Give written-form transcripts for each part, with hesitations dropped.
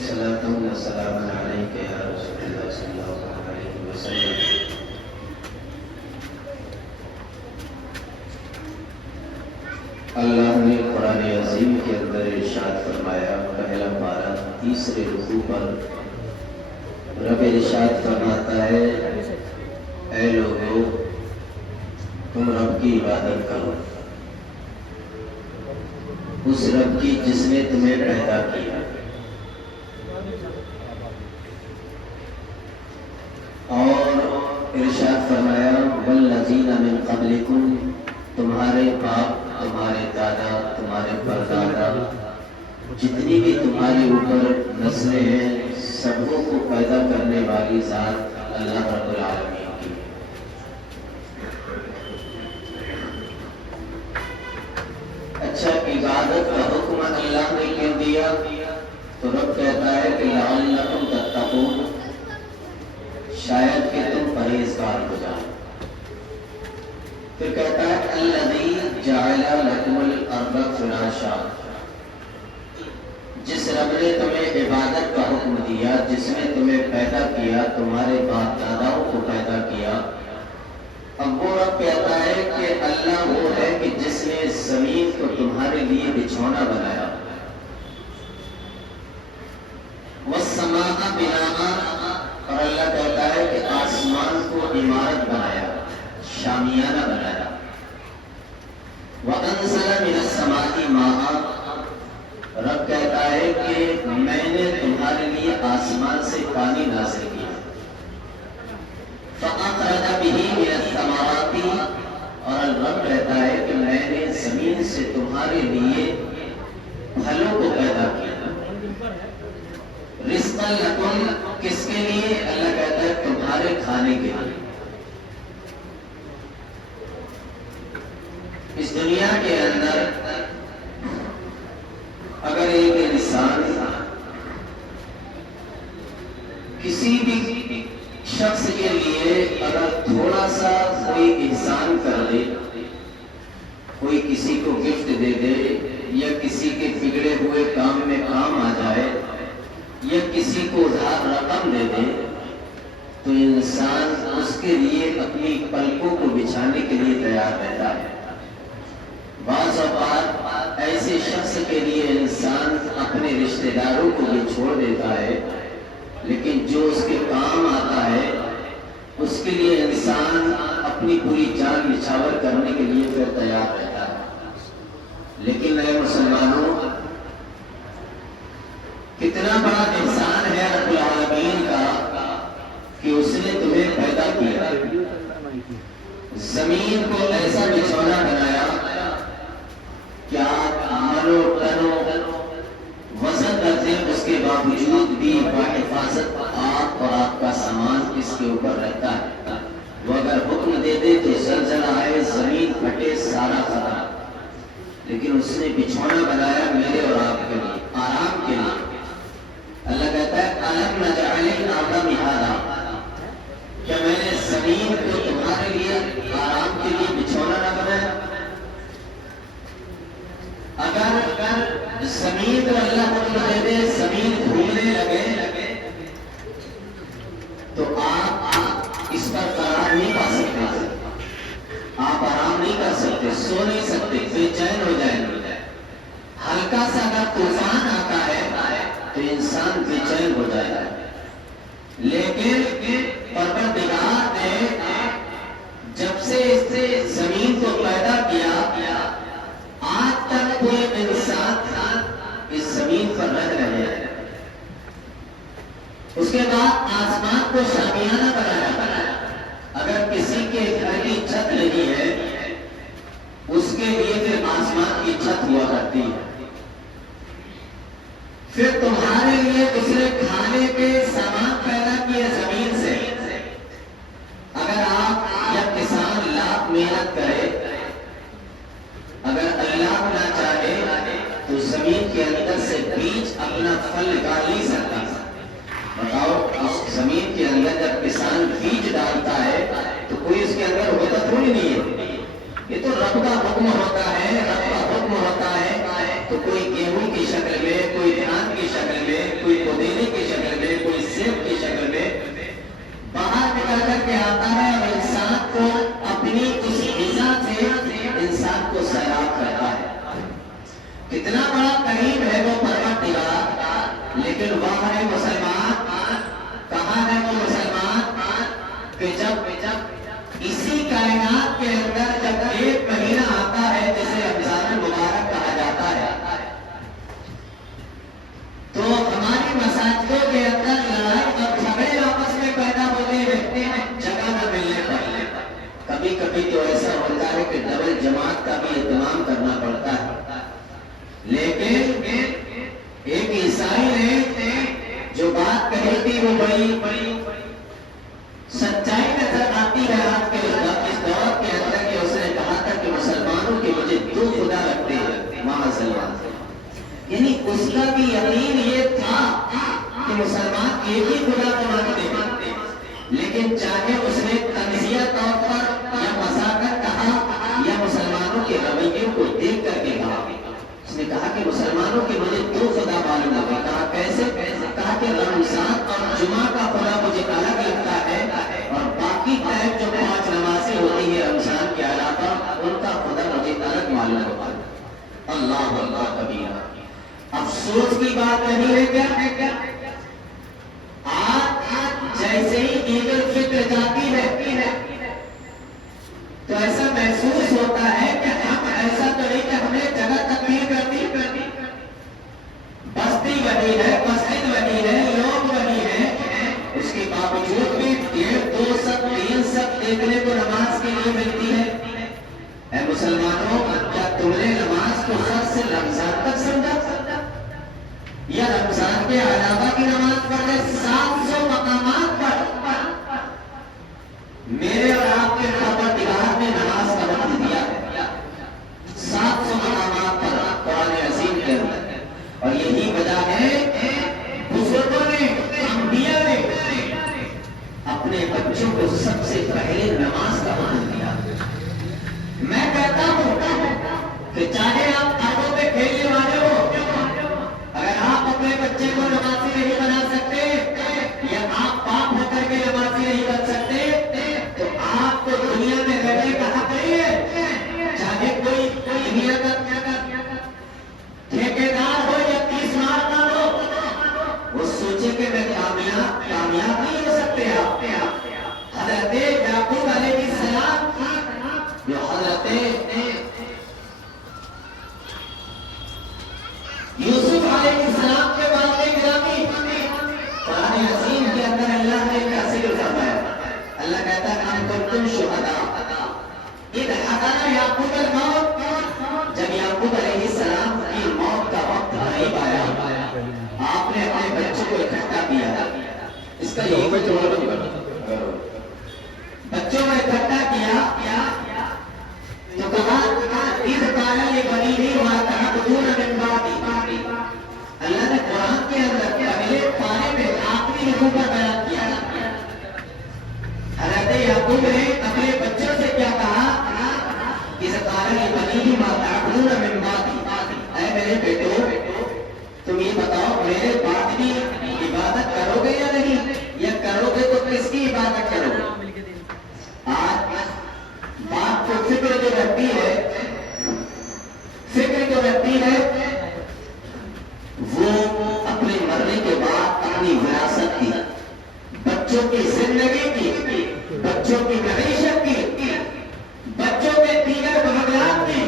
صلاة و سلام علیک یا رسول اللہ صلی اللہ علیہ وسلم۔ اللہ نے قرآن عظیم کے اندر ارشاد فرمایا، پہلا پارہ تیسرے رکوع پر رب ارشاد فرماتا ہے، اے لوگو تم رب کی عبادت کرو، اس رب کی جس نے تمہیں پیدا کیا، اور ارشاد فرمایا والذین من قبلکم، تمہارے باپ، تمہارے دادا، تمہارے پردادا، جتنی بھی تمہارے اوپر نسلیں ہیں، سبوں کو پیدا کرنے والی ذات اللہ رب العالمین کی۔ اچھا، عبادت کا حکم اللہ نے کیوں دیا؟ تو رب کہتا ہے کہ لعلکم تتقون، شاید کہ تم پرہیزگار ہو جاؤ۔ پھر کہتا ہے الذی جعل لکم الارض فراشا، جس رب نے تمہیں عبادت کا حکم دیا، جس نے تمہیں پیدا کیا، تمہارے باپ داداؤں کو پیدا کیا، اب وہ رب کہتا ہے کہ اللہ وہ ہے کہ جس نے زمین کو تمہارے لیے بچھونا بنایا، والسماء بناء، اور اللہ کہتا ہے کہ آسمان کو عمارت بنایا، شامیانہ بنایا، وَأَنزَلَ مِنَ السَّمَاءِ مَاءً، رب کہتا ہے کہ میں نے تمہارے لیے آسمان سے پانی نازل کیا، فَأَخْرَجَ بِهِ مِنَ الثَّمَرَاتِ، اور رب کہتا ہے کہ میں نے زمین سے تمہارے لیے پھلوں کو پیدا کیا، رِزْقًا لَكُمْ، کس کے لیے؟ اللہ کہتا ہے تمہارے کھانے کے لیے۔ اس دنیا کے اندر اگر ایک انسان کسی بھی شخص کے لیے اگر تھوڑا سا کوئی احسان کر دے، کوئی کسی کو گفٹ دے دے، یا کسی کے بگڑے ہوئے کام میں کام آ جائے، یا کسی کو ادھار رقم دے دے، تو انسان اس کے لیے اپنی پلکوں کو بچھانے کے لیے تیار رہتا ہے۔ بعض اوقات ایسے شخص کے لیے انسان اپنے رشتہ داروں کو بھی چھوڑ دیتا ہے، لیکن جو اس کے کام آتا ہے اس کے لیے انسان اپنی پوری جان نچھاور کرنے کے لیے پھر تیار رہتا ہے۔ لیکن اے مسلمانوں، کتنا بڑا احسان ہے رب العالمین کا کہ اس نے تمہیں پیدا کیا، زمین کو ایسا بچھونا بنایا کہ آپ منو تنو وزن کرتے، اس کے باوجود بھی بحفاظت آپ اور آپ کا سامان اس کے اوپر رہتا ہے۔ وہ اگر حکم دے دے تو زلزلہ آئے، زمین پھٹے، سارا خطرہ، لیکن اس نے بچھونا بنایا میرے اور آپ کے لیے، آرام کے لیے۔ اللہ کہتا ہے الم نجعل الارض مہادا، کیا میں نے زمین کو تمہارے لیے آرام کے لیے بچھونا نہ بنایا؟ اگر زمین کو اللہ حکم دے دے، زمین گھومنے لگے، تو آپ اس پر قرار نہیں پا سکتے، آپ آرام نہیں کر سکتے، سو نہیں سکتے، بے چین ہو جائیں گے۔ ہلکا سا اگر طوفان آتا ہے تو انسان بے چین ہو جاتا ہے، لیکن پروردگار نے جب سے اس سے زمین کو پیدا کیا، آج تک کوئی انسان اس زمین پر رہ رہے ہیں۔ اس کے بعد آسمان کو شامیانہ بنایا، اگر کسی کے گھر کی چھت نہیں ہے اس کے لیے پھر آسمان کی چھت ہوا کرتی ہے۔ پھر تمہارے لیے اس نے کھانے کے سامان پیدا کیے زمین سے، اگر آپ یا کسان لاکھ محنت کرے، اگر اللہ نہ چاہے تو زمین کے اندر سے بیج اپنا پھل نکال نہیں سکتا۔ بتاؤ، اس زمین کے اندر جب کسان بیج ڈالتا ہے تو کوئی اس کے اندر ہوتا تھوڑی نہیں ہے، یہ تو رب کا حکم ہوتا ہے، رب کا حکم ہوتا ہے۔ تو کوئی گیہوں کی شکل میں، کوئی دھان کی شکل میں، کوئی پودینے کی شکل میں، کوئی سیب کی شکل میں باہر نکل کر کے آتا ہے اور انسان کو اپنی اس غذا سے انسان کو سیراب کرتا ہے. کتنا بڑا کریم ہے وہ پروردگار، لیکن وہاں ہے مسلمان. کہاں ہے وہ مسلمان کہ جب اسی کائنات کے اندر جب ایک مہینہ آتا ہے جسے رمضان المبارک کہا جاتا ہے، تو ہماری مساجدوں کے اندر لڑائی اور جھگڑے آپس میں پیدا ہوتے ہیں جگہ نہ ملنے پر. کبھی کبھی تو ایسا ہوتا ہے کہ ڈبل جماعت کا بھی اہتمام کرنا پڑتا ہے. لیکن ایک عیسائی نے جو بات کہی تھی وہ بڑی سچائی نظر آتی ہے آج کے اس دور کے اندر کہ اس نے کہا تھا کہ مسلمانوں کے مجھے دو خدا رکھتے ہیں مسلمان. یعنی اس کا بھی یقین یہ تھا کہ مسلمان ایک ہی خدا کو مانتے ہیں، لیکن چاہے اس نے تنزیہ طور پر یا مذاکر کہا یا مسلمانوں کے رویوں کو دیکھ کر کے کہا، اس نے کہا کہ مسلمانوں کے مجھے دو خدا معلوم ہو گئے. کہا کیسے؟ کہا کہ رمضان اور جمعہ کا خدا مجھے الگ لگتا ہے اور باقی ٹائم جو 5 نمازیں ہوتی ہیں رمضان کے علاوہ ان کا خدا مجھے الگ معلوم ہوتا ہے. اللہ اللہ کبیرہ. افسوس کی بات نہیں ہے کیا؟ آج جیسے ہی عید الفطر جاتی رہتی ہے تو ایسا محسوس ہوتا ہے کہ ہم ایسا تو نہیں کہ ہمیں جگہ تبدیل کر دی. بستی بنی ہے، مسجد بنی ہے، لوگ بنی ہے، اس کے باوجود بھی 1.5 2 سب 3 سب دیکھنے کو نماز کے لیے ملتی ہے. اے مسلمانوں، کیا تم نے نماز کو خاص سے رمضان تک سمجھا یا رمضان کے علاوہ کی نماز پڑھے 700 مقامات پر میرے اور آپ کے پروردگار نے نماز کا وقت دیا ہے 700 مقامات پر قرآن عظیم کے اندر. اور یہی وجہ ہے بزرگوں نے، انبیاء نے اپنے بچوں کو سب سے پہلے نماز کا وقت دیا. میں کہتا ہوں کہ چاہے آپ آٹو پہ کھیلنے والے ہو، اگر آپ اپنے بچے کو نمازی نہیں بنا سکتے یا آپ باپ ہو کر کے نمازی نہیں بن سکتے تو آپ کو دنیا میں رہنے کا حق نہیں ہے. چاہے کوئی دنیا کا ٹھیکیدار ہو یا 30 مالدار ہو، وہ سوچے کہ میں کامیاب نہیں ہو سکتے. آپ حضرت یعقوب علیہ السلام جو حضرت یوسف علیہ السلام کے والد گرامی، قرآن عظیم کے اندر اللہ نے کا ذکر فرمایا. اللہ کہتا ہے ہم کنتم شہداء اذ حضر یعقوب الموت. جب یعقوب علیہ السلام کی موت کا وقت قریب آیا، آپ نے اپنے بچوں کو اکٹھا کیا. اس کا یہ بچوں کو اکٹھا کیا تو کہا اذ قال لبنیہ ما تعبدون من بعدی. اللہ نے قرآن کے اندر پہلے پارے میں آخری رکوع پر بیان کیا. حضرت یعقوب نے اپنے بچوں سے کیا کہا؟ اذ قال لبنیہ ما تعبدون من بعدی. اے میرے بیٹو، تم یہ بتاؤ میرے بعد بھی عبادت کرو گے یا نہیں؟ یا کرو گے تو کس کی عبادت کرو گے؟ آج باپ کو فکر جو رہتی ہے وہ اپنے مرنے کے بعد اپنی وراثت کی، بچوں کی زندگی کی، بچوں کی معیشت کی، بچوں کے دیگر معاملات کی.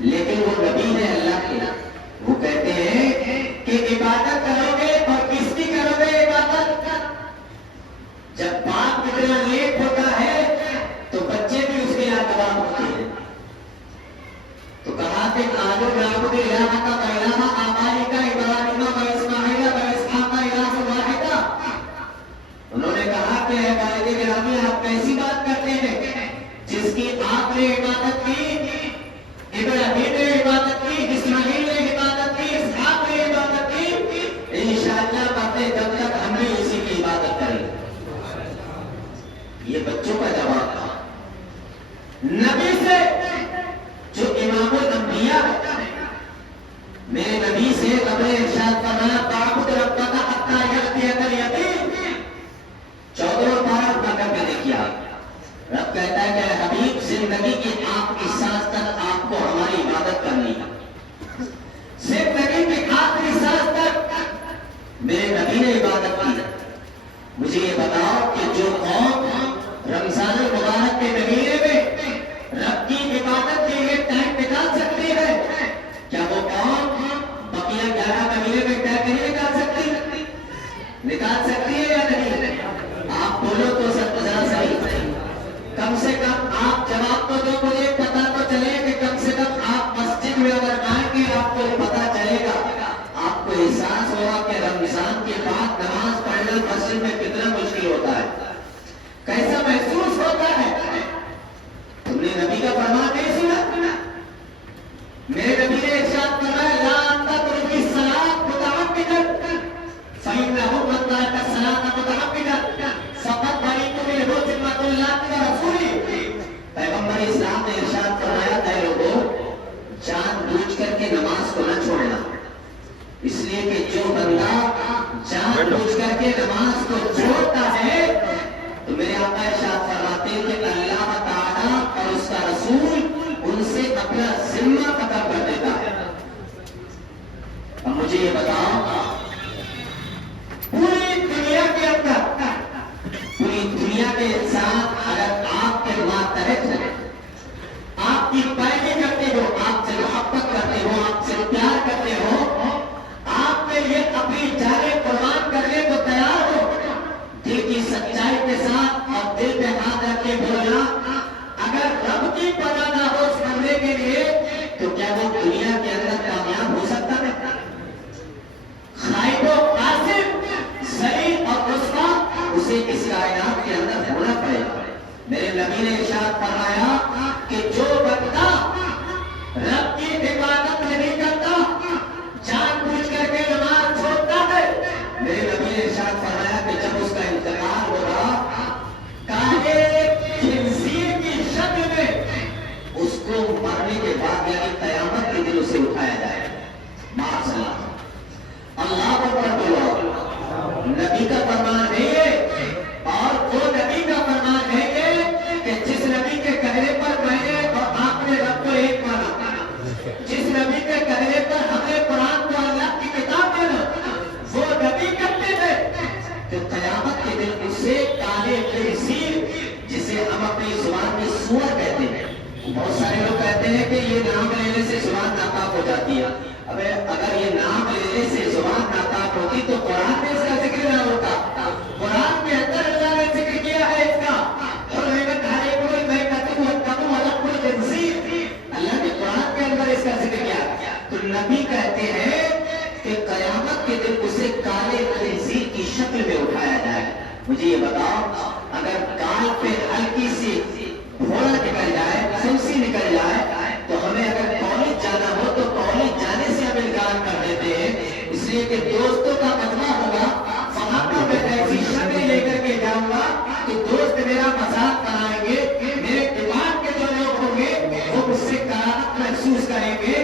لیکن وہ نبی ہے اللہ کے، وہ کہتے ہیں کہ عبادت کرو گے اور کس کی کرو گے عبادت؟ جب باپ اتنا لیٹ ہوتا ہے تو بچے بھی اس کے لاجواب ہوتے ہیں. تو کہا کہ آجو نعبد الہ کا الہ آبائک ابراہیم و اسماعیل و اسحاق الہ واحد. انہوں نے کہا کہ اے والد گرامی آپ کیسی بات کرتے ہیں جس کی آپ نے عبادت کی، ابراہیم نے عبادت کی، اسماعیل نے عبادت کی، اسحاق نے عبادت کی. انشاءاللہ باتیں جب تک ہم بھی اسی کی عبادت کریں. یہ بچوں کا جواب تھا نبی سے جو امام الانبیاء ہے. میرے نبی سے قبل ارشاد فرمایا تعبد ربک حتی میرے نبی نے عبادت کی. مجھے یہ بتاؤ کہ جو قوم رمضان المبارک کے مہینے میں رب کی عبادت کے لیے ٹائم نکال سکتی ہے، کیا وہ قوم بقیہ 11 مہینے میں ٹائم نہیں نکال سکتی؟ نکال سکتی ہے یا نہیں؟ آپ بولو تو سب ذرا صحیح. کم سے کم آپ جواب تو دو، مجھے پتا تو چلے کہ کم سے کم آپ مسجد میں اگر آئیں گے آپ کو پتا چلے گا، آپ کو احساس ہوگا کہ رمضان کے بعد نماز پڑھنا مسجد میں کتنا مشکل ہوتا ہے، کیسا محسوس ہوتا ہے. تم نے نبی کا فرمان نہیں سنا؟ میرے نبی نے ارشاد فرمایا لا تترک الصلاۃ متعمدا فإنه من ترك الصلاة متعمدا فقد برئت منه ذمة الله ورسوله. پیغمبر اسلام نے ارشاد فرمایا اے لوگوں، جان بوجھ کر کے نماز کو نہ چھوڑنا، اس لیے کہ جو بندہ جان بوجھ کر کے نماز کو چھوڑتا ہے تو میرے آقا ارشاد فرماتے ہیں کہ اللہ تعالیٰ اور اس کا رسول ان سے اپنا ذمہ ختم کر دیتا ہے. اب مجھے یہ بتاؤ، پوری دنیا کے اندر پوری دنیا کے انسان اگر آپ کے ماتحت ہیں، آپ کی پیروی کرتے ہو، آپ سے محبت کرتے ہو، آپ سے پیار کرتے ہو، آپ کے لیے اپنی جانیں قربان کرنے کو تیار ہو، دل کی سچائی کے ساتھ اور دل پہ ہاتھ رکھ کے بولنا اگر رب کی پناہ نہ ہو اس بندے کے لیے تو کیا وہ دنیا کے اندر کامیاب ہو سکتا ہے؟ خائب و قاصد، ذلیل اور رسوا اسے اس کائنات کے اندر ہونا پڑے گا. میرے نبی نے ارشاد فرمایا کہ جو بندہ رب کی عبادت نہیں کرتا، جان بوجھ کر کے نماز چھوڑتا ہے، میرے نبی نے ارشاد فرمایا کہ جب اس کا انتقال ہوگا کالے خنزیر کی شکل میں اس کو مرنے کے بعد یعنی قیامت کے دن اسے اٹھایا جائے گا. معاذ اللہ، اللہ اکبر بولو. نبی کا فرمان نہیں ہے، اور وہ نبی کا فرمان ہے کہ جس نبی کے کہنے پر میں نے اور آپ نے رب کو ایک مانا، جس نبی کے کہنے پر ہم نے قرآن کو اللہ کی کتاب مانا، وہ نبی کہتے ہیں کہ قیامت کے دن اسے کالے خنزیر، جسے ہم اپنی زبان میں سور کہتے ہیں. بہت سارے لوگ کہتے ہیں کہ یہ نام لینے سے زبان ناپاک ہو جاتی ہے. ابے اگر یہ نام لینے سے زبان ناپاک ہوتی تو قرآن میں اس کا ذکر نہ ہوتا. قرآن کے اندر اللہ نے ذکر کیا ہے اس کا، اللہ نے قرآن کے اندر اس کا ذکر کیا. تو نبی کہتے ہیں کہ قیامت کے دن اسے کالے خنزیر کی شکل میں اٹھایا جائے. مجھے یہ بتاؤ، اگر کال پہ ہلکی سی گھوڑا نکل جائے، سنسی نکل جائے تو ہمیں اگر کالج جانا ہو تو کالج جانے سے ہم انکار کر دیتے ہیں، اس لیے کہ دوستوں کا مجمع ہوگا، وہاں پر میں ایسی شکل لے کر کے جاؤں گا کہ دوست میرا مذاق بنائیں گے، میرے دماغ کے جو لوگ ہوں گے وہ مجھ سے کراہت محسوس کریں گے.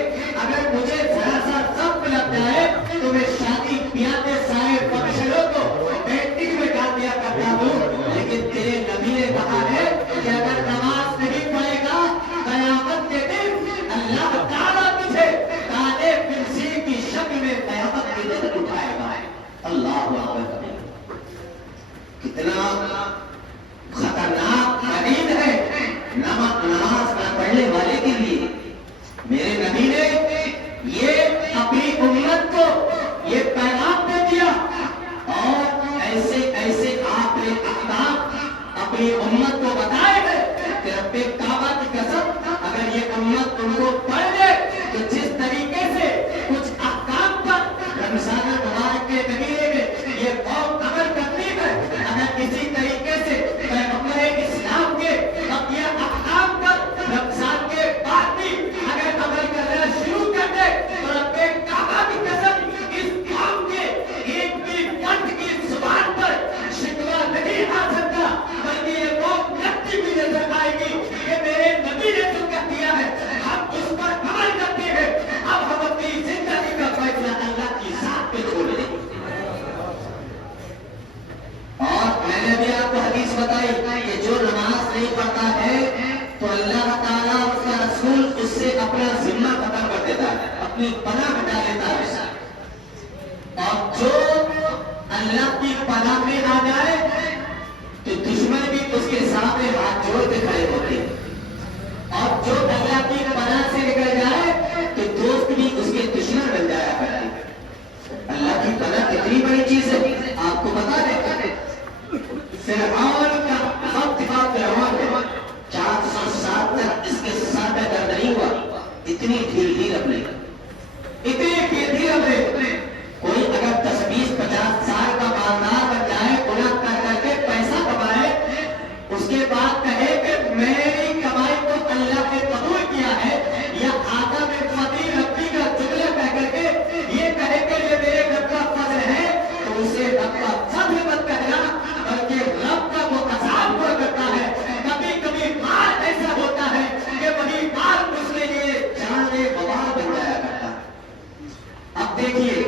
اگر مجھے ذرا سا ضبط لگ جائے تو میں شادی بیاہ کے سارے فنکشنوں کو پینٹنگ میں ڈال دیا کرتا ہوں. لیکن تیرے نبی نے کہا ہے کہ اگر نماز نہیں پڑھے گا قیامت کے دن اللہ تعالیٰ تجھے کالے خنزیر کی شکل میں قیامت کے دن اٹھائے گا. اللہ اکبر، کتنا خطرناک وعید ہے نماز نہ پڑھنے والے کے لیے. میرے نبی نے یہ اپنی امت کو یہ پیغام دے دیا، اور ایسے ایسے آپ نے احکام اپنی امت کو بتائے ہیں کہ رب کعبہ کی قسم اگر یہ امت ان کو پڑھ لے تو جس طریقے سے کچھ احکام پر رمضان المبارک کے مہینے میں یہ قوم عمل کرتی ہے، اگر کسی طریقے سے پیغمبر اسلام کے بقیہ احکام پر رمضان کے بعد بھی اگر عمل کرنا شروع کر دے تو رب کعبہ کی قسم اس قوم کے ایک بھی فرد کی زبان پر شکوہ نہیں آ سکتا، بلکہ یہ قوم لگتی بھی نظر آئے گی کہ میرے نبی نے جو کہہ دیا ہے ہم اس پر عمل کرتے ہیں. اب ہم اپنی زندگی کا فیصلہ اللہ کی ذات پہ چھوڑ دیں. اور میں نے بھی آپ کو حدیث بتائی کہ جو نماز نہیں پڑھتا ہے تو اللہ تعالیٰ اس کا رسول اس سے اپنا ذمہ ختم کر دیتا ہے، اپنی پناہ ہٹا لیتا ہے. اور جو اللہ کی پناہ میں آ جائے تو دشمن بھی اس کے سامنے ہاتھ جوڑ کے کھڑے ہوتے ہیں، اور جو اللہ کی پناہ سے نکل جائے تو دوست بھی اس کے دشمن بن جایا کرتے ہیں۔ اللہ کی پناہ کتنی بڑی چیز ہے آپ کو بتا دیں، فرعون کا وقت فرعون ہے 407 تک اس کے ساتھ درد نہیں ہوا، اتنی ڈھیل اپنے کوئی اگر 10-20-50 سال کا مالدار بن جائے، گناہ کر کے پیسہ کمائے، اس کے بعد کہے کہ میری کمائی کو اللہ نے قبول کیا ہے، یا آقا میں فقیر ربی کا جملہ کہہ کر کے یہ کہے کہ یہ میرے رب کا فضل ہے، تو اسے رب کا فضل مت کہنا، بلکہ رب کا وہ عذاب ہوا کرتا ہے۔ کبھی کبھی مال ایسا ہوتا ہے کہ وہی مال اس کے لیے جان وبال بن جایا کرتا ہے۔ اب دیکھیے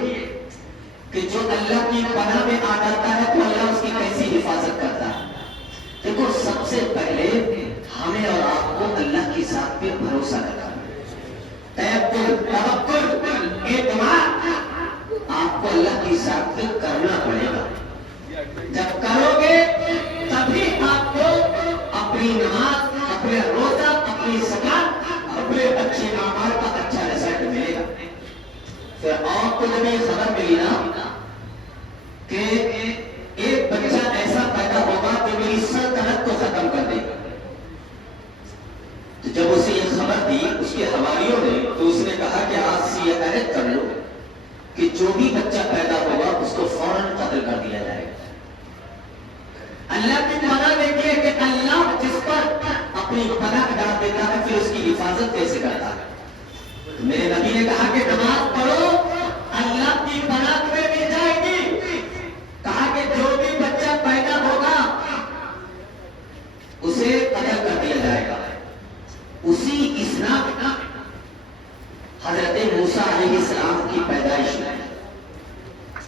کہ جو اللہ کی پناہ میں آ جاتا ہے تو اللہ اس کی کیسی حفاظت کرتا ہے۔ دیکھو سب سے پہلے ہمیں اور آپ کو اللہ کی ذات پہ بھروسہ کرنا ہے، توکل، اعتماد آپ کو اللہ کی ذات پہ کرنا پڑے گا۔ جب کرو گے تبھی آپ کو اپنی نماز، اپنے روزہ، اپنی زکات، اپنے اچھے اعمال کا اچھا رزلٹ ملے گا۔ پھر آپ کو جب یہ خبر ملی نا کہ ایک بچہ ایسا پیدا ہوگا جو میری سلطنت کو ختم کر دے گا، تو جب اسے یہ خبر دی اس کے حواریوں نے، تو اس نے کہا کہ آج سے یہ عہد کر لو کہ جو بھی بچہ پیدا ہوگا اس کو فوراً قتل کر دیا جائے گا۔ اللہ کی پناہ دیکھیے کہ اللہ جس پر اپنی پناہ ڈال دیتا ہے پھر اس کی حفاظت کیسے کرتا ہے۔ میرے نبی نے کہا کہ نماز پڑھو اللہ کی پناہ تمہیں مل جائے گی۔ کہا کہ جو بھی بچہ پیدا ہوگا اسے قتل کر دیا جائے گا۔ اسی اسلام حضرت موسیٰ علیہ السلام کی پیدائش ہوئی۔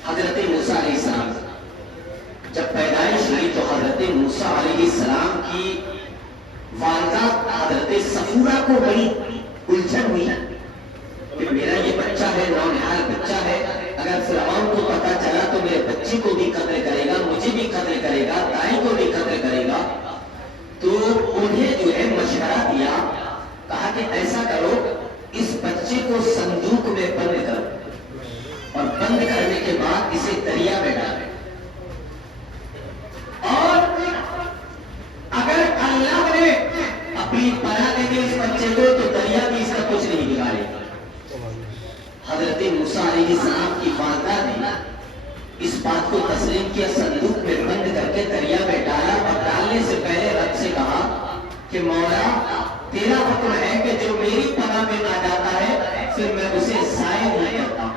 حضرت موسیٰ علیہ السلام جب پیدائش ہوئی تو حضرت موسیٰ علیہ السلام کی والدہ حضرت صفورہ کو بڑی الجھن ہوئی کہ میرا یہ بچہ ہے، نونہال بچہ ہے، اگر فرعون کو پتا چلا تو میرے بچے کو بھی قتل کرے گا، مجھے بھی قتل کرے گا، دائی کو بھی قتل کرے گا۔ تو انہیں جو ہے مشورہ دیا، کہا کہ ایسا کرو اس بچے کو صندوق میں بند کرو، اور بند کرنے کے بعد اسے دریا میں ڈالو، اور اگر اللہ نے اپنی پناہ دے دی اس بچے کو تو دریا بھی اس کا کچھ نہیں بگاڑے گا۔ حضرت موسیٰ علیہ السلام کی والدہ نے اس بات کو تسلیم کیا، صندوق میں بند کر کے دریا میں ڈالا، اور ڈالنے سے پہلے رب سے کہا کہ مولا تیرا حکم ہے کہ جو میری پناہ میں آ جاتا ہے پھر میں اسے ضائع نہیں کرتا،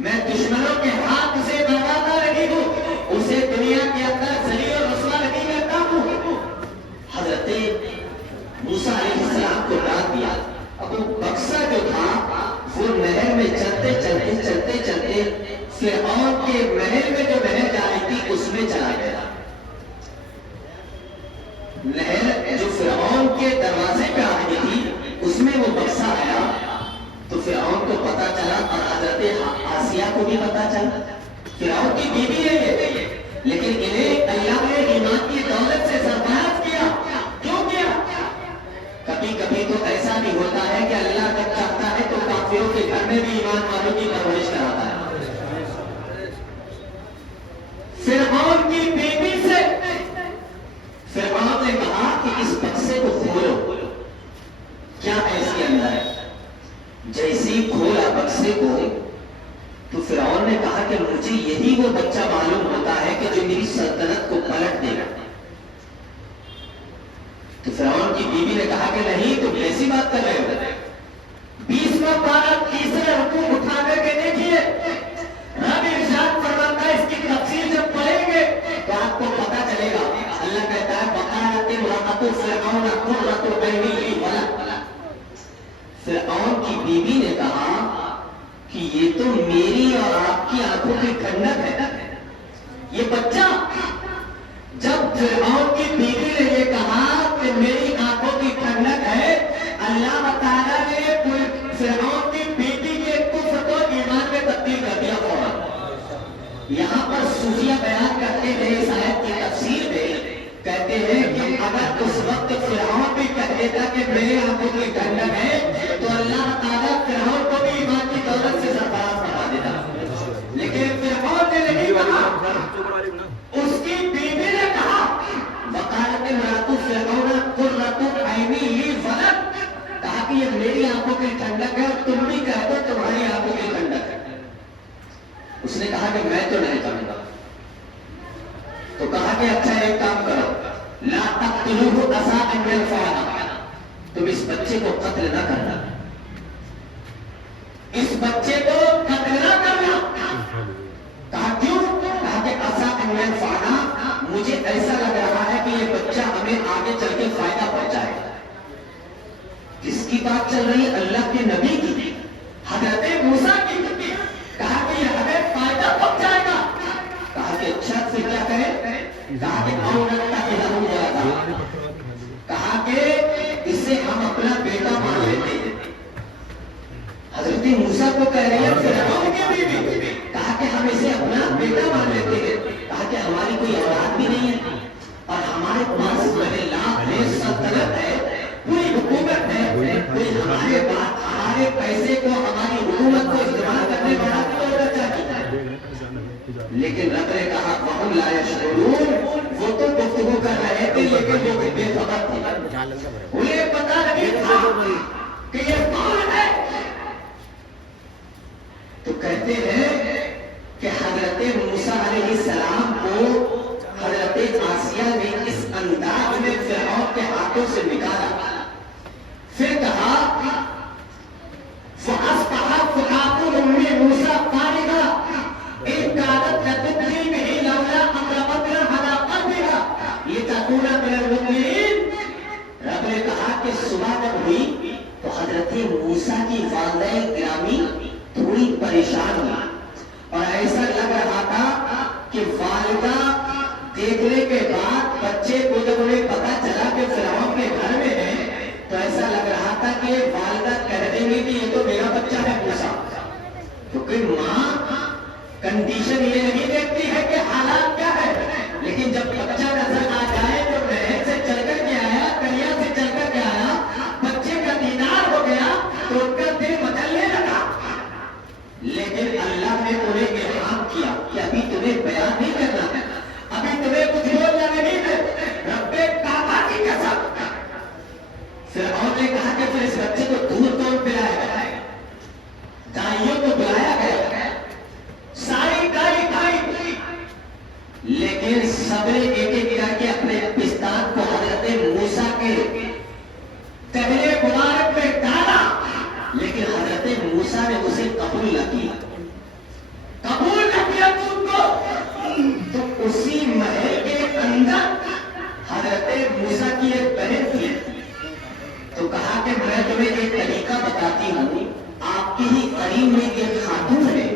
میں دشمنوں کے ہاتھ سے بچاتا رہی ہوں، اسے دنیا کے اندر ذلیل و رسوا نہیں کرتا ہوں۔ حضرت موسیٰ علیہ السلام کو ڈال دیا۔ اب وہ بکسا جو تھا وہ نہر میں چلتے فرعون کے محل میں جو نہر جا رہی تھی اس میں چلا گیا۔ نہر جو فرعون کے دروازے پہ آ رہی تھی اس میں وہ بکسا آیا، تو فرعون کو پتا چلا اور حضرت آسیہ کو بھی پتا چلا۔ فرعون کی بیوی ہے یہ، لیکن انہیں اللہ نے ایمان کی دولت سے سرفراز کیا۔ کیوں کیا؟ کبھی کبھی تو ایسا بھی ہوتا ہے کہ اللہ جب چاہتا ہے تو کافروں کے گھر میں بھی ایمان والوں کی پرورش کراتا ہے۔ فرعون کی بیوی سے فرعون نے کہا کہ اس بکسے کو کھولو، کیا ایسی اندر ہے؟ جیسے ہی کھولا بکسے کو تو فرعون نے کہا کہ مجھے یہی وہ بچہ معلوم ہوتا ہے کہ جو میری سلطنت کو پلٹ دے گا۔ تو فرعون کی بیوی نے کہا کہ نہیں تم ایسی بات کر رہے ہو۔ 20واں پارہ تیسرے رکوع اٹھا کر کے دیکھیے، رب ارشاد فرماتا ہے، اس کی تفسیر جب پڑھیں گے تو آپ کو پتا چلے گا۔ اللہ کہتا ہے وقالت امرأۃ فرعون قرۃ عین لی ولک، فرعون کی بیوی نے کہا کہ یہ تو میری اور آپ کی آنکھوں کی ٹھنڈک ہے، یہ بچہ۔ جب فرعون کی بیوی نے یہ کہا کہ میری آنکھوں کی ٹھنڈک ہے، اللہ تعالیٰ نے فرعون کی بیٹی کے کفر کو ایمان میں تبدیل کر دیا فوراً۔ یہاں پر صوفیہ بیان کرتے ہیں اس آیت کی تفسیر میں، کہتے ہیں کہ اگر اس وقت فرعون بھی کہہ دیتا کہ میرے آنکھوں کی ٹھنڈک ہے تو اللہ تعالیٰ فرعون کو بھی ایمان کی دولت سے سرفراز بنا دیتا، لیکن فرعون نے نہیں کہا، اس کی بیوی نے کہا وقالت امرأۃ فرعون قرۃ عینی لی ولد، کہا کہ یہ میری آنکھوں کی ٹھنڈک ہے اور تم بھی کہہ دو تمہاری آنکھوں کی ٹھنڈک ہے۔ اس نے کہا کہ میں تو نہیں کروں گا، تو کہا کہ اچھا ایک کام کرو، لا تقتلوہ عسیٰ ان ینفعنا، تم اس بچے کو قتل نہ کرنا، اس بچے کو قتل نہ کرنا۔ کہا کیوں؟ کہا کہ عسیٰ ان ینفعنا، مجھے ایسا لگ رہا ہے کہ یہ بچہ ہمیں آگے چل کے فائدہ پہنچائے گا۔ کس کی بات چل رہی ہے؟ اللہ کے نبی کی، حضرت موسیٰ کی۔ کہا کہ یہ ہمیں فائدہ پہنچائے گا۔ کہا کہ اچھا پھر کیا کریں؟ کہا کہ کہا کہ اسے ہم اپنا بیٹا مان لیتے ہیں۔ حضرت موسیٰ کو کہہ رہی ہے فرعون کی بیوی، کہا کہ ہم اسے اپنا بیٹا مان لیتے ہیں۔ کہا کہ ہماری کوئی اولاد بھی نہیں ہے اور ہمارے پاس محلات ہے، سلطنت ہے، پوری حکومت ہے، کوئی ہمارے بات ہمارے پیسے کو ہماری حکومت کو استعمال کرنے والا بھی ہونا چاہیے۔ لیکن رب نے کہا وَهُمْ لَا يَشْعُرُونَ، وہ تو گفتگو کر رہے تھے لیکن وہ بے خبر تھے، انہیں پتا نہیں تھا کہ یہ کون ہے۔ تو کہتے ہیں کہ حضرت موسیٰ علیہ السلام کو حضرت آسیہ نے اس انداز میں فرعون کے ہاتھوں سے نکالا، پھر کہا فَأَصْبَحَ فُؤَادُ أُمِّ مُوسَىٰ فَارِغًا إِن كَادَتْ لَتُبْدِي بِهِ لَوْلَا أَن رَبَطْنَا عَلَىٰ قَلْبِهَا لِتَكُونَ مِنَ الْمُؤْمِنِينَ۔ رب نے کہا کہ صبح جب ہوئی تو حضرت موسیٰ کی والدہ گرامی تھوڑی پریشان ہوئی اور ایسا لگ رہا تھا کہ والدہ دیکھنے کے بعد بچے کو جب انہیں پتا چلا کہ فرعون کے گھر میں ہے تو ایسا لگ رہا تھا کہ والدہ کہہ دیں گے کہ یہ تو میرا بچہ ہے موسیٰ، کیونکہ ماں کنڈیشن یہ نہیں دیکھتی ہے کہ حالات کیا ہے، لیکن جب بچہ نظر آ جائے تو نہر سے چل کر کے آیا، دریا سے چل کر کے آیا، بچے کا دیدار ہو گیا تو ان کا دل مچلنے لگا۔ لیکن اللہ نے انہیں الہام کیا کہ ابھی تمہیں بیان نہیں کرنا ہے، ابھی تمہیں کچھ بولنا نہیں ہے، رب کعبہ کی قسم۔ فرعون نے کہا کہ پھر اس بچے کو دودھ کون پلایا گیا؟ دائیوں کو بلایا گیا، ساری دائی کھائی، لیکن سب نے ایک ایک کر کے اپنے پستان کو حضرت موسیٰ کے پہلے مبارک میں ڈالا، لیکن حضرت موسیٰ نے اسے قبول نہ کیا، قبول نہ کیا تم کو۔ تو اسی محل کے اندر حضرت موسیٰ کی ایک بہن تھی، تو کہا کہ میں تمہیں ایک طریقہ بتاتی ہوں، آپ کی ہی قریب میں ایک خاتون ہے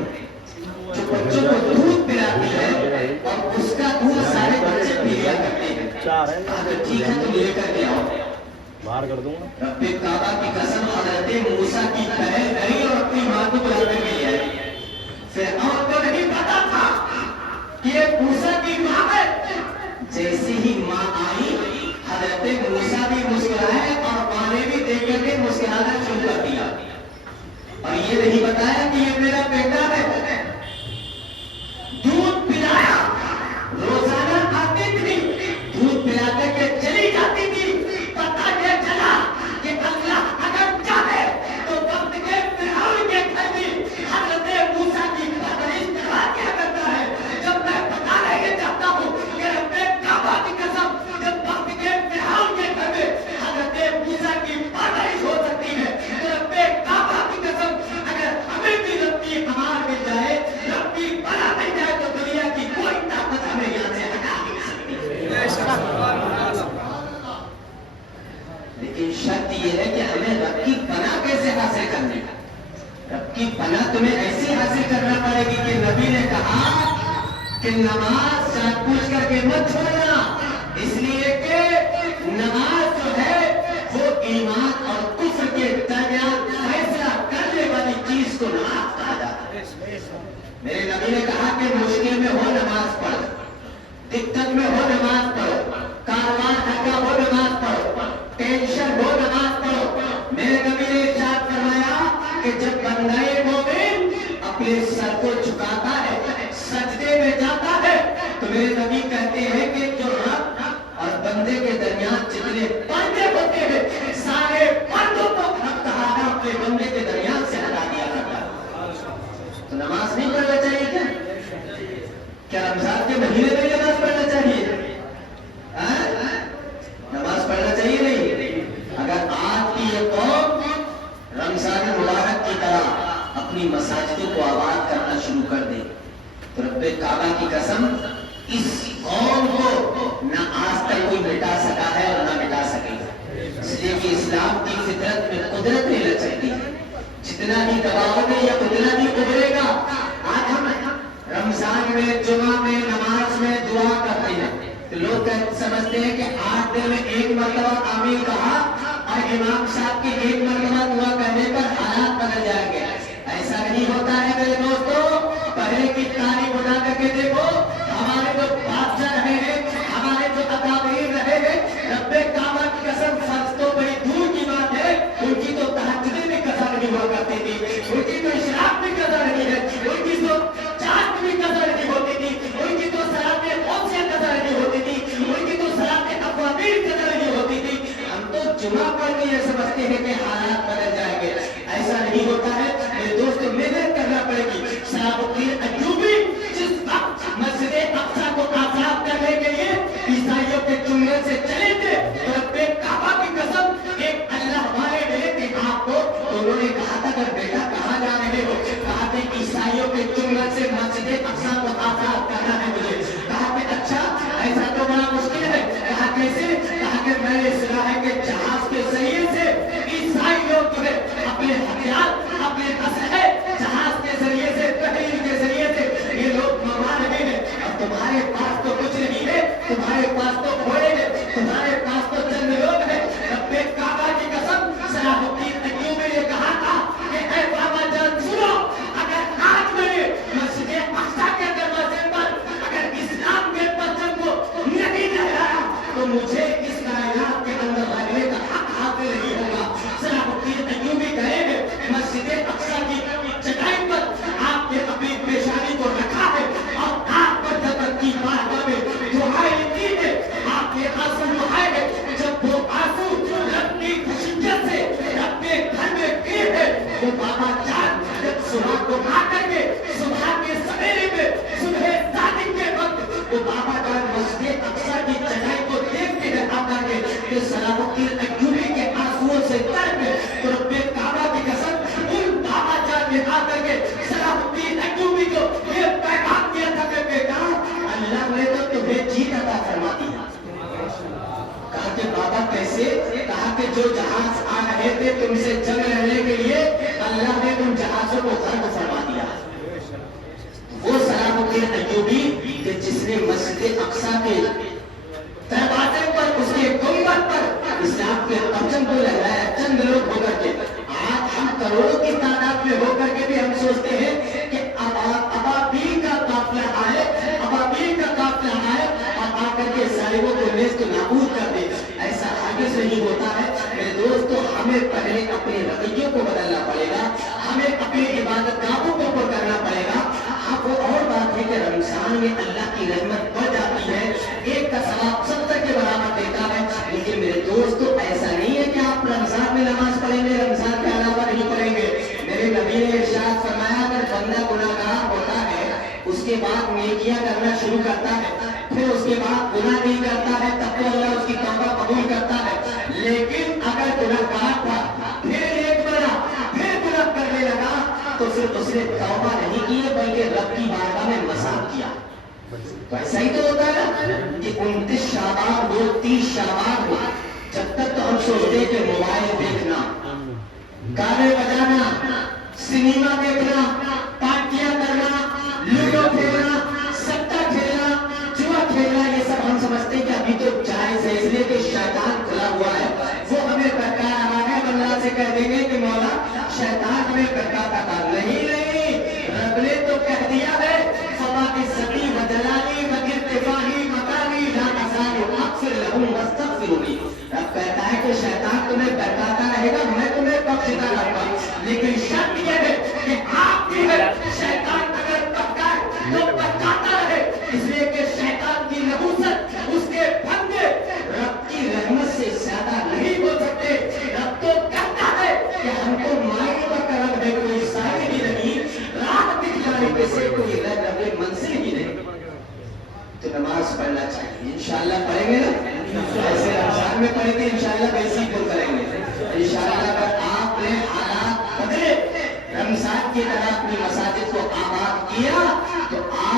جو بچوں کو دودھ پلاتی ہے اور اس کا دودھ سارے بچے پی لیا کرتے ہیں۔ اگر ٹھیک ہے تو لے کر کے آؤ، باہر کر دوں گا۔ رب کعبہ کی قسم حضرت موسیٰ کی پہل کری اور اپنی ماں کو بلا کر کے لے آئی۔ فرعون کو نہیں پتا تھا کہ یہ موسیٰ کی ماں ہے۔ جیسے ہی ماں آئی حضرت موسیٰ بھی مسکرائے اور ماں نے بھی دیکھ کر کے مسکرانا شروع کر دیا اور یہ نہیں بتایا کہ یہ میرا بیٹا ہے۔ دودھ پلایا، روزانہ آتی تھی، دودھ پلا کر کے چلی جاتی تھی۔ پتا یہ چلا کہ اللہ اگر چاہے تو وقت کے فرعون کے گھر بھی حضرت موسیٰ کی پرورش کیا کرتا ہے۔ جب میں بتانا یہ چاہتا ہوں کہ رب کعبہ کی قسم، جب وقت کے فرعون کے گھر میں حضرت موسیٰ کی پرورش ہو سکتی ہے تو رب کعبہ کی قسم اگر ہمیں بھی رب کی امان مل جائے، رب کی بلا مل جائے تو دنیا کی کوئی طاقت ہمیں یہاں سے ہٹا نہیں سکتی۔ لیکن شرط یہ ہے کہ ہمیں رب کی پناہ کیسے حاصل کرنے کا؟ رب کی پناہ تمہیں ایسے حاصل کرنا پڑے گی کہ نبی نے کہا کہ نماز جان بوجھ کر کے مت چھوڑنا، اس لیے کہ نماز جو ہے وہ ایمان اور کفر کے درمیان فیصلہ کرنے والی چیز کو نماز کہا جاتا ہے۔ میرے نبی نے کہا کہ مشکل میں ہو نماز تو میرے نبی کہتے ہیں کہ جو رب اور بندے کے درمیان جتنے پردے ہوتے ہیں سارے پردوں کو رب تعالیٰ اپنے بندے کے درمیان سے ہٹا دیا کرتا ہے. تو نماز نہیں پڑھنا چاہیے کیا رمضان کے مہینے میں نماز پڑھنا چاہیے؟ نماز پڑھنا چاہیے نہیں؟ اگر آپ کی یہ قوم رمضان مبارک کی طرح اپنی مساجدوں کو آباد کرنا شروع کر دے تو رب کعبہ کی قسم اس قوم کو نہ آج تک کوئی مٹا سکا ہے اور نہ مٹا سکے گا. اس لیے کہ اسلام کی فطرت میں قدرت نہیں لچکتی ہے. جتنا بھی دباؤ میں یا اتنا بھی ابھرے گا. آج ہم رمضان میں جمعہ میں نماز میں دعا کرتے ہیں تو لوگ سمجھتے ہیں کہ 8 دن میں ایک مرتبہ آمین کہا اور امام صاحب کی ایک مرتبہ دعا کرنے پر حالات بدل جائیں گے. ایسا نہیں ہوتا ہے میرے دوستوں. پہلے کی تاریخ بنا کر کے دیکھو ہمارے جو بادشاہ رہے ہیں ہمارے جو اکابرین رہے ہیں رب کعبہ کی قسم فرض تو بڑی دور کی بات ہے ان کی تو تہجد میں قضا نہیں ہوا کرتی تھی ان کی تو اشراق میں قضا نہیں ہے ان کی تو چاند میں قضا نہیں ہوتی تھی ان کی تو صلاۃ خمس سے قضا نہیں ہوتی تھی ان کی تو صلاۃ اوابین قضا نہیں ہوتی تھی. ہم تو جمعہ پڑھ کے یہ سمجھتے ہیں کہ حالات بدل جائیں گے. ایسا نہیں ہوتا ہے میرے دوست. محنت کرنا پڑے گی. صلاح الدین ایوبی جس وقت مسجد اقصی کو آزاد کرنے کے لیے عیسائیوں کے چنگل سے چلے تھے رب کعبہ کی قسم ایک اللہ والے ملے تھے آپ کو تو انہوں نے کہا تھا اگر بیٹا کہاں جا رہے ہو کہا کہ عیسائیوں کے چنگل سے مسجد اقصی کو آزاد کرنا ہے مجھے. کہا کہ اچھا ایسا تو بڑا مشکل ہے. کہا کیسے؟ کہا کہ میں نے سنا ہے کہ جہاز کے ذریعے سے عیسائیوں جو ہے اپنے ہتھیار اپنے اسلحے جہاز کے ذریعے سے تحریر کے ذریعے سے یہ لوگ منگوا رہے ہیں. اب تمہارے پاس تو کچھ نہیں ہے تمہارے پاس تو گھوڑے ہیں تمہارے پاس تو چند لوگ ہیں. رب کعبہ کی قسم صلاح الدین ایوبی نے کہا تھا کہ اے بابا جان سنو اگر آج میں نے مسجد اقصی کے دروازے پر اگر اسلام کے پرچم کو نہیں لہرایا تو مجھے اس کائنات کے اندر رہنے کا حق حاصل نہیں ہوگا. صلاح الدین ایوبی کہے ہیں مسجد اقصی کی چٹائی پر آپ نے اپنی پیشانی کو رکھا ہے اور آپ پر جب کی بارگاہ میں دعائیں کی ہے آپ نے آنسو بہائے ہیں. جب وہ آنسو رب کی خشیت سے رب کے گھر میں گر ہے وہ بابا جان جب صبح کو آ کر کے صبح کے سویرے میں صبح صادق کے وقت وہ بابا جان مسجد اقصی کی چٹائی کو دیکھتے ہیں آ کر کے کہ صلاح الدین ایوبی کے آنسوؤں سے تر ہے تو رب کعبہ کی قسم ان بابا جان نے آ کر کے صلاح الدین ایوبی کو یہ پیغام دیا تھا کہ بیٹا اللہ نے تو تمہیں جیت عطا فرما دیا. کہا کہ بابا کیسے؟ کہا کہ جو جہاز آ رہے تھے تم سے جنگ لڑنے کے لیے اللہ نے ان جہازوں کو غرق فرما دیا. وہ صلاح الدین ایوبی کہ جس نے مسجد اقصی کے دروازے پر اس کے گنبد پر اسلام کے پرچم کو لہرایا چند لوگ ہو کر کے. آج ہم کروڑوں کی تعداد میں ہو کر کے بھی ہم سوچتے ہیں کہ ابابیل کا قافلہ آئے اور آ کر کے ظالموں کو نیست نابود کر دے. ایسا ہرگز نہیں ہوتا ہے میرے دوستو. ہمیں پہلے اپنے رویوں کو بدلنا پڑے گا ہمیں اپنی عبادت گاہوں کو پر کرنا پڑے گا. اب وہ اور بات ہے کہ رمضان میں اللہ کی رحمت بڑھ جاتی ہے ایک کا ثواب 70 کے برابر دیتا ہے. لیکن میرے دوستو ایسا نہیں ہے کہ آپ رمضان میں نماز پڑھیں گے رمضان کے علاوہ نہیں پڑھیں گے. میرے نبی نے ارشاد فرمایا اگر بندہ گناہگار ہوتا ہے اس کے بعد نیکیاں کرنا شروع کرتا ہے پھر اس کے بعد گناہ نہیں کرتا ہے تب تو اللہ اس کی توبہ قبول کرتا ہے. لیکن اگر گناہگار تھا پھر ایک بنا پھر گناہ کرنے لگا تو پھر اس نے توبہ نہیں کی بلکہ رب کی بارگاہ میں مذاق کیا. تو ایسا ہی تو ہوتا ہے کہ 29 شعبان ہو 30 شعبان ہو جب تک تو ہم سوچتے کہ موبائل دیکھنا گانے بجانا سنیما دیکھنا پارٹیاں کرنا لوڈو کھیلنا سٹا کھیلنا جوا کھیلنا یہ سب ہم سمجھتے کہ ابھی تو جائز ہے اس لیے کہ شیطان کھلا ہوا ہے وہ ہمیں بہکا رہا ہے. اللہ سے کہہ دیں گے کہ مولا شیطان ہمیں بہکاتا تھا. نہیں رب نے تو کہہ دیا ہے فما عزتی وجلالی وارتفاعی مقامی لا ازال اغفر لهم واستغفرونی. رب کہتا ہے کہ شیطان تمہیں بہکاتا رہے گا میں تمہیں بخشتا رہوں گا لیکن شرط یہ ہے کہ آپ جو ہے شیطان اگر بہکائے تو بہکاتا رہے. اس لیے کہ شیطان نماز پڑھنا چاہیے. انشاءاللہ پڑھیں گے نا؟ ایسے رمضان میں پڑھ کے انشاءاللہ ویسے ہی پر کریں گے انشاءاللہ.